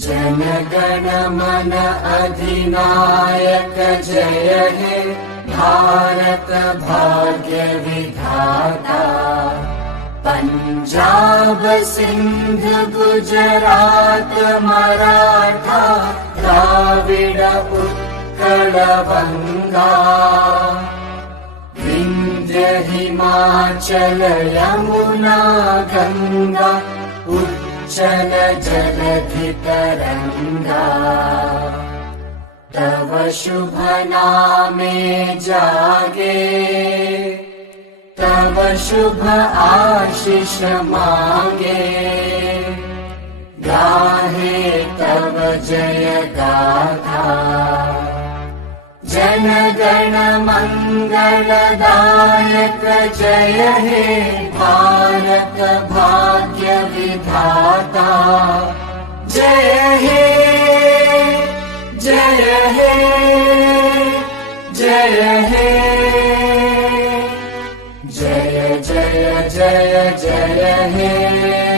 जनगण मन अधिनायक जय हे भारत भाग्य विधाता। पंजाब सिंध गुजरात मराठा द्राविड उत्कल बंगा। विंध्य हिमाचल यमुना गंगा उच्चल जलधि तरंगा। तव शुभ नामे जागे तव शुभ आशीष मांगे। गाहे तव जय गाथा जन गण मंगलदायक जय हे भारत भाग्य विधाता। जय हे जय हे जय हे जय जय जय जय हे।